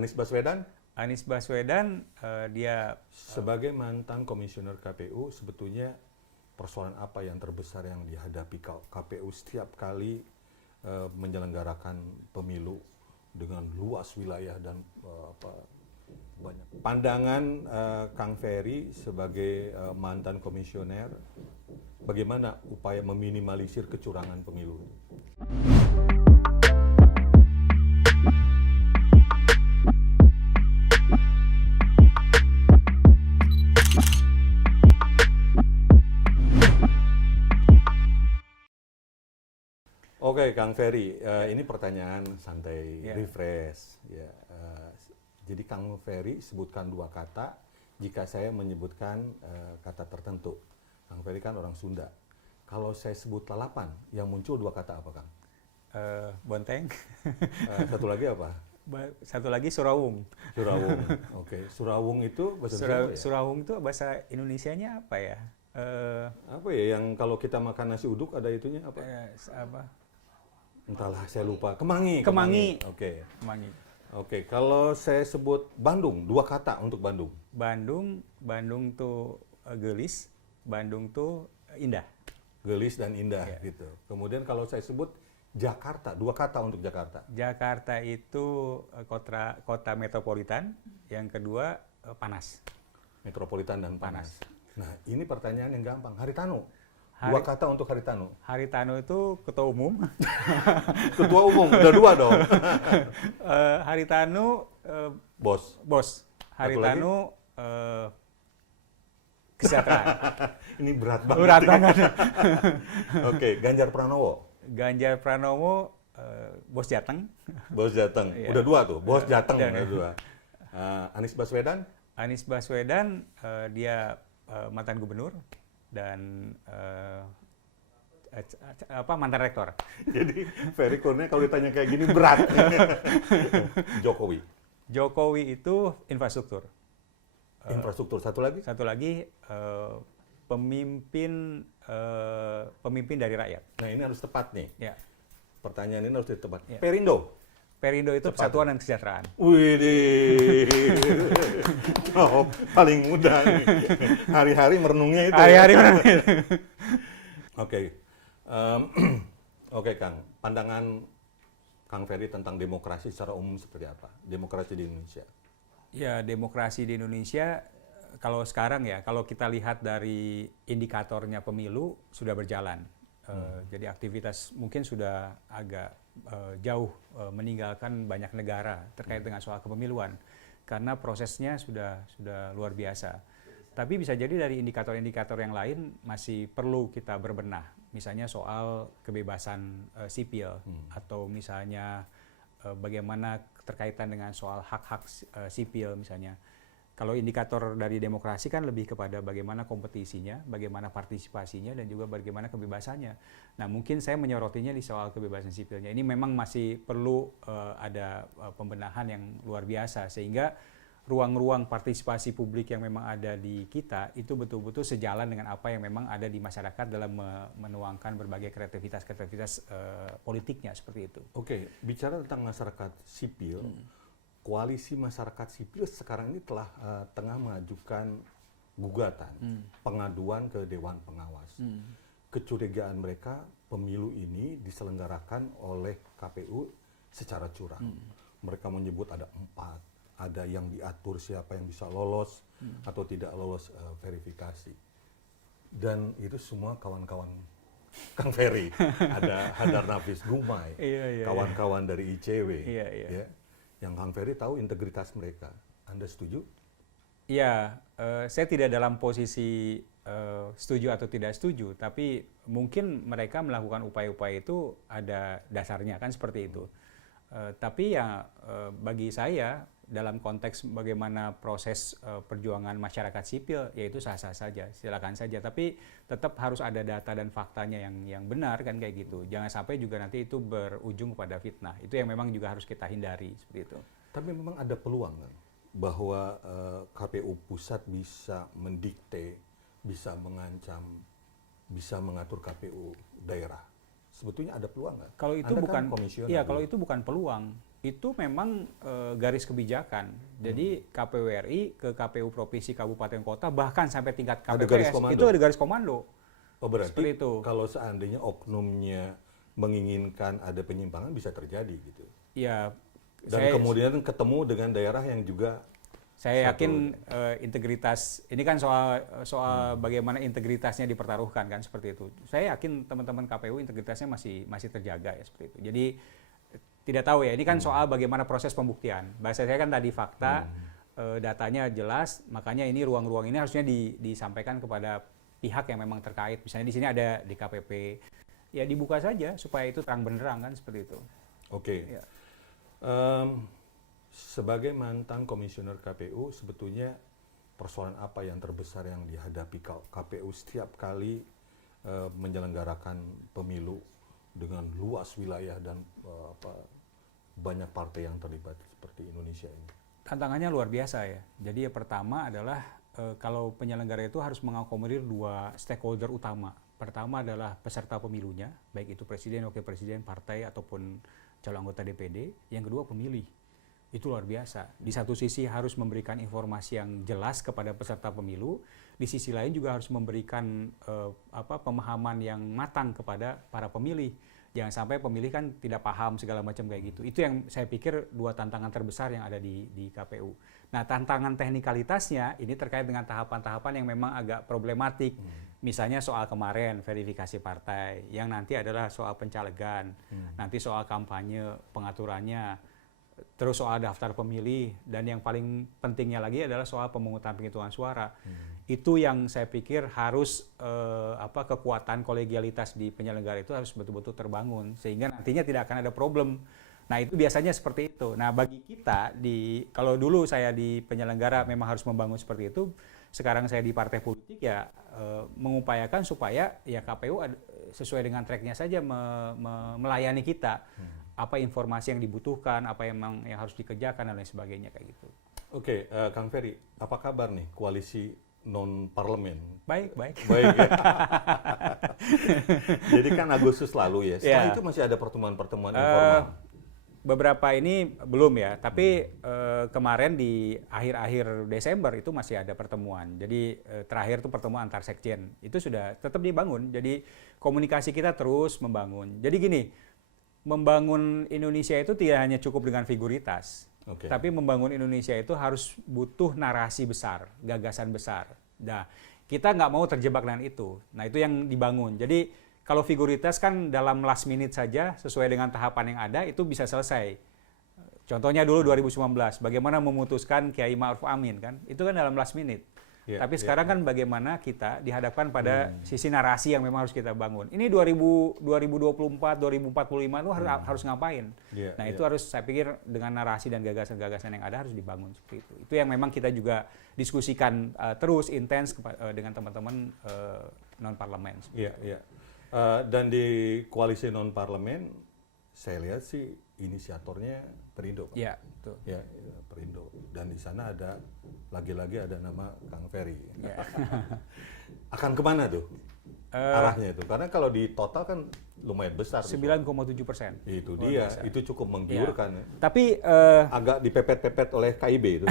Anies Baswedan? Anies Baswedan dia Sebagai mantan komisioner KPU, sebetulnya persoalan apa yang terbesar yang dihadapi KPU setiap kali menyelenggarakan pemilu dengan luas wilayah dan banyak. Pandangan Kang Ferry sebagai mantan komisioner, bagaimana upaya meminimalisir kecurangan pemilu? Oke, Kang Ferry, ini pertanyaan santai, refresh. Ya, jadi Kang Ferry sebutkan 2 kata. Jika saya menyebutkan kata tertentu, Kang Ferry kan orang Sunda. Kalau saya sebut lalapan, yang muncul 2 kata apa, Kang? Bonteng. Satu lagi apa? Satu lagi Surawung. Surawung. Oke, Surawung itu bahasa Indonesia apa ya? Surawung itu bahasa Indonesianya apa ya? Apa ya yang kalau kita makan nasi uduk ada itunya apa? Apa? Entahlah, saya lupa. Kemangi. Oke. Kemangi. Oke, kalau saya sebut Bandung, 2 kata untuk Bandung. Bandung tuh gelis, Bandung tuh indah. Gelis dan indah gitu. Kemudian kalau saya sebut Jakarta, 2 kata untuk Jakarta. Jakarta itu kota metropolitan, yang kedua panas. Metropolitan dan panas. Nah, ini pertanyaan yang gampang. Haritanu. 2 kata untuk Haritanu. Haritanu itu ketua umum. Ketua umum, udah 2 dong. Haritanu bos. Haritanu kesejahteraan. Ini berat banget. Berat banget. Oke, Ganjar Pranowo. Ganjar Pranowo bos Jateng. Bos Jateng. Udah 2 tuh. Bos Jateng udah 2. Anies Baswedan. Anies Baswedan dia mantan gubernur dan mantan rektor. Jadi Ferry Kurnia kalau ditanya kayak gini berat. Jokowi. Jokowi itu infrastruktur. Infrastruktur. Satu lagi? Satu lagi pemimpin dari rakyat. Nah, ini harus tepat nih. Ya. Pertanyaan ini harus tepat. Ya. Perindo. Perindo itu persatuan dan kesejahteraan. Widih. Oh, paling mudah nih. Hari-hari merenungnya itu. Hari-hari merenungnya. Oke. Oke, Kang. Pandangan Kang Ferry tentang demokrasi secara umum seperti apa? Demokrasi di Indonesia. Ya, demokrasi di Indonesia kalau sekarang ya, kalau kita lihat dari indikatornya pemilu sudah berjalan. Jadi aktivitas mungkin sudah agak jauh meninggalkan banyak negara terkait dengan soal kepemiluan karena prosesnya sudah luar biasa. Tapi bisa jadi dari indikator-indikator yang lain masih perlu kita berbenah. Misalnya soal kebebasan sipil atau misalnya bagaimana terkaitan dengan soal hak-hak sipil misalnya. Kalau indikator dari demokrasi kan lebih kepada bagaimana kompetisinya, bagaimana partisipasinya, dan juga bagaimana kebebasannya. Nah, mungkin saya menyorotinya di soal kebebasan sipilnya. Ini memang masih perlu ada pembenahan yang luar biasa, sehingga ruang-ruang partisipasi publik yang memang ada di kita itu betul-betul sejalan dengan apa yang memang ada di masyarakat dalam menuangkan berbagai kreativitas politiknya seperti itu. Oke, bicara tentang masyarakat sipil, koalisi masyarakat sipil sekarang ini telah tengah mengajukan gugatan, pengaduan ke Dewan Pengawas. Kecurigaan mereka pemilu ini diselenggarakan oleh KPU secara curang. Mereka menyebut ada 4, ada yang diatur siapa yang bisa lolos atau tidak lolos verifikasi. Dan itu semua kawan-kawan Kang Ferry, ada Hadar Nafis Gumai, kawan-kawan dari ICW. Ya. Yang Kang Ferry tahu integritas mereka. Anda setuju? Iya, saya tidak dalam posisi setuju atau tidak setuju, tapi mungkin mereka melakukan upaya-upaya itu ada dasarnya kan seperti itu. Tapi ya bagi saya dalam konteks bagaimana proses perjuangan masyarakat sipil, yaitu sah-sah saja, silakan saja. Tapi tetap harus ada data dan faktanya yang benar kan kayak gitu. Jangan sampai juga nanti itu berujung pada fitnah. Itu yang memang juga harus kita hindari seperti itu. Tapi memang ada peluang kan bahwa KPU pusat bisa mendikte, bisa mengancam, bisa mengatur KPU daerah. Sebetulnya ada peluang nggak? Kalau itu Anda bukan, kan komisioner. iya kalau itu bukan peluang. itu memang garis kebijakan. Jadi KPU RI ke KPU provinsi, kabupaten, kota, bahkan sampai tingkat Ada garis KPPS komando? itu ada garis komando. Oh, berarti Seperti itu. kalau seandainya oknumnya menginginkan ada penyimpangan bisa terjadi gitu. Ya, Dan kemudian ketemu dengan daerah yang juga saya yakin integritas ini kan soal bagaimana integritasnya dipertaruhkan kan seperti itu. Saya yakin teman-teman KPU integritasnya masih terjaga ya seperti itu. Jadi tidak tahu ya, ini kan soal bagaimana proses pembuktian. Bahasa saya kan tadi fakta, datanya jelas, makanya ini ruang-ruang ini harusnya disampaikan kepada pihak yang memang terkait. Misalnya di sini ada DKPP, ya dibuka saja supaya itu terang benderang kan seperti itu. Oke. Ya. Sebagai mantan komisioner KPU, sebetulnya persoalan apa yang terbesar yang dihadapi KPU setiap kali menyelenggarakan pemilu dengan luas wilayah dan banyak partai yang terlibat seperti Indonesia ini? Tantangannya luar biasa ya. Jadi yang pertama adalah kalau penyelenggara itu harus mengakomodir dua stakeholder utama. Pertama adalah peserta pemilunya, baik itu presiden, wakil presiden, partai ataupun calon anggota DPD. Yang kedua pemilih. Itu luar biasa. Di satu sisi harus memberikan informasi yang jelas kepada peserta pemilu, di sisi lain juga harus memberikan pemahaman yang matang kepada para pemilih. Jangan sampai pemilih kan tidak paham segala macam kayak gitu. Itu yang saya pikir dua tantangan terbesar yang ada di KPU. Nah, tantangan teknikalitasnya ini terkait dengan tahapan-tahapan yang memang agak problematik. Misalnya soal kemarin verifikasi partai, yang nanti adalah soal pencalegan, nanti soal kampanye, pengaturannya, terus soal daftar pemilih, dan yang paling pentingnya lagi adalah soal pemungutan penghitungan suara. Itu yang saya pikir harus kekuatan kolegialitas di penyelenggara itu harus betul-betul terbangun sehingga nantinya tidak akan ada problem. Nah, itu biasanya seperti itu. Nah, bagi kita kalau dulu saya di penyelenggara memang harus membangun seperti itu, sekarang saya di partai politik ya mengupayakan supaya ya KPU sesuai dengan tracknya saja melayani kita. Apa informasi yang dibutuhkan, apa yang harus dikerjakan dan lain sebagainya kayak gitu. Oke, Kang Ferry, apa kabar nih koalisi non parlemen? Baik. Baik ya. Jadi kan Agustus lalu ya. Setelah itu masih ada pertemuan-pertemuan informal. Beberapa ini belum ya, tapi kemarin di akhir-akhir Desember itu masih ada pertemuan. Jadi terakhir itu pertemuan antar sekjen. Itu sudah tetap dibangun. Jadi komunikasi kita terus membangun. Jadi gini, membangun Indonesia itu tidak hanya cukup dengan figuritas, tapi membangun Indonesia itu harus butuh narasi besar, gagasan besar. Nah, kita nggak mau terjebak dengan itu. Nah, itu yang dibangun. Jadi kalau figuritas kan dalam last minute saja, sesuai dengan tahapan yang ada, itu bisa selesai. Contohnya dulu 2019, bagaimana memutuskan Kiai Ma'ruf Amin kan, itu kan dalam last minute. Tapi sekarang kan bagaimana kita dihadapkan pada sisi narasi yang memang harus kita bangun. Ini 2024, 2045 itu harus ngapain? Itu harus saya pikir dengan narasi dan gagasan-gagasan yang ada harus dibangun seperti itu. Itu yang memang kita juga diskusikan terus intens dengan teman-teman non parlemen. Dan di koalisi non parlemen saya lihat sih inisiatornya Perindo. Iya, betul. Ya, Perindo. Dan di sana lagi-lagi ada nama Kang Ferry. Akan kemana tuh arahnya itu? Karena kalau di total kan lumayan besar. 9,7%. Itu dia, itu cukup menggiurkan. Ya. Tapi agak dipepet-pepet oleh KIB itu,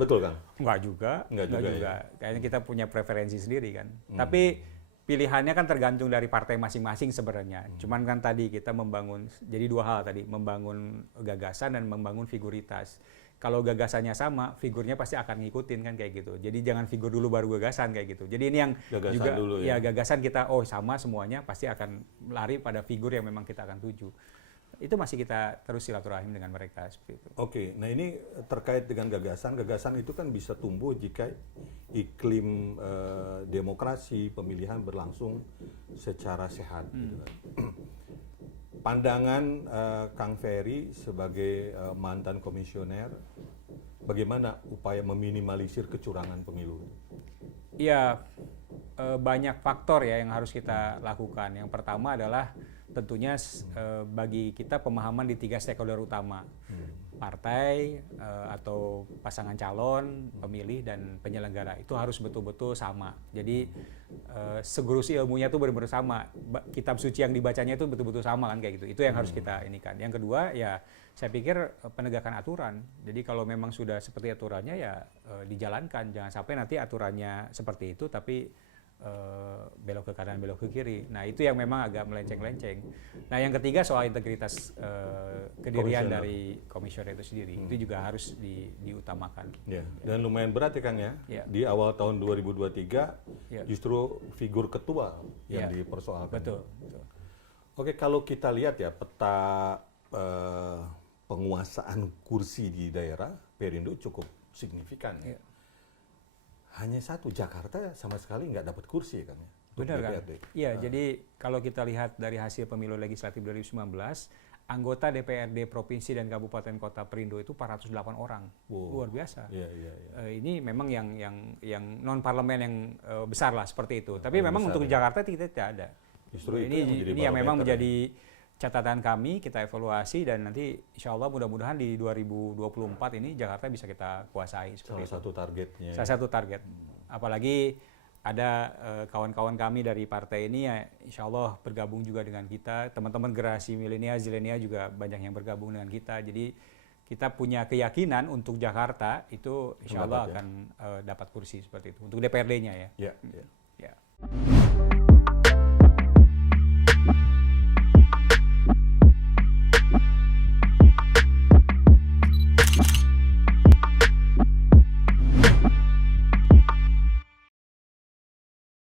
betul Kang? Enggak juga. Ya. Kayaknya kita punya preferensi sendiri kan. Tapi pilihannya kan tergantung dari partai masing-masing sebenarnya. Cuman kan tadi kita membangun, jadi dua hal tadi, membangun gagasan dan membangun figuritas. Kalau gagasannya sama, figurnya pasti akan ngikutin kan kayak gitu. Jadi jangan figur dulu baru gagasan kayak gitu. Jadi ini yang gagasan juga dulu, ya gagasan kita sama semuanya pasti akan lari pada figur yang memang kita akan tuju. Itu masih kita terus silaturahim dengan mereka seperti itu. Oke, nah ini terkait dengan gagasan. Gagasan itu kan bisa tumbuh jika iklim demokrasi pemilihan berlangsung secara sehat. Gitu kan. Pandangan Kang Ferry sebagai mantan komisioner, bagaimana upaya meminimalisir kecurangan pemilu? Iya, banyak faktor ya yang harus kita lakukan. Yang pertama adalah tentunya bagi kita pemahaman di 3 stakeholder utama. partai atau pasangan calon, pemilih dan penyelenggara itu harus betul-betul sama. Jadi segurusi ilmunya itu benar-benar sama. Kitab suci yang dibacanya itu betul-betul sama kan kayak gitu. Itu yang harus kita inikan. Yang kedua ya saya pikir penegakan aturan. Jadi kalau memang sudah seperti aturannya ya dijalankan. Jangan sampai nanti aturannya seperti itu tapi belok ke kanan, belok ke kiri. Nah itu yang memang agak melenceng-lenceng. Nah yang ketiga soal integritas kedirian dari komisioner itu sendiri, itu juga harus diutamakan. Ya. Dan lumayan berat ya Kang ya. Ya. Di awal tahun 2023 justru figur ketua yang dipersoalkan. Betul. Oke, kalau kita lihat ya peta penguasaan kursi di daerah Perindo cukup signifikan. Ya. Hanya satu, Jakarta sama sekali nggak dapat kursi kan ya? Benar kan? Iya, jadi kalau kita lihat dari hasil pemilu legislatif 2019, anggota DPRD Provinsi dan Kabupaten Kota Perindo itu 408 orang. Wow. Luar biasa. Iya. Ini memang yang non-parlemen yang besar lah seperti itu. Tapi memang untuk Jakarta kita tidak ada. Justru ini yang memang menjadi catatan kami, kita evaluasi dan nanti insya Allah mudah-mudahan di 2024 ini Jakarta bisa kita kuasai. Salah satu targetnya. Salah satu target. Apalagi ada kawan-kawan kami dari partai ini ya insya Allah bergabung juga dengan kita. Teman-teman generasi milenial, zilenial juga banyak yang bergabung dengan kita. Jadi kita punya keyakinan untuk Jakarta itu insya Allah akan dapat kursi seperti itu. Untuk DPRD-nya ya. Ya.